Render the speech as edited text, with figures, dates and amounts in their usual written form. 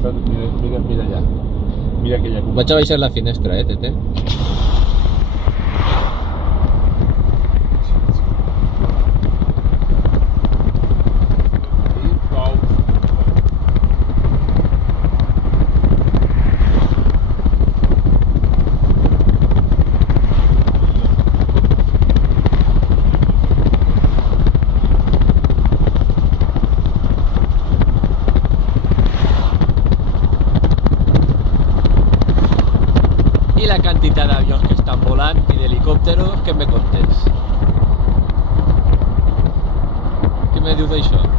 Mira allà. Mira aquella curva. Vaig a baixar la finestra, Tete. Y la cantidad de aviones que están volando y de helicópteros, que me contés. ¿Qué me dius d'això?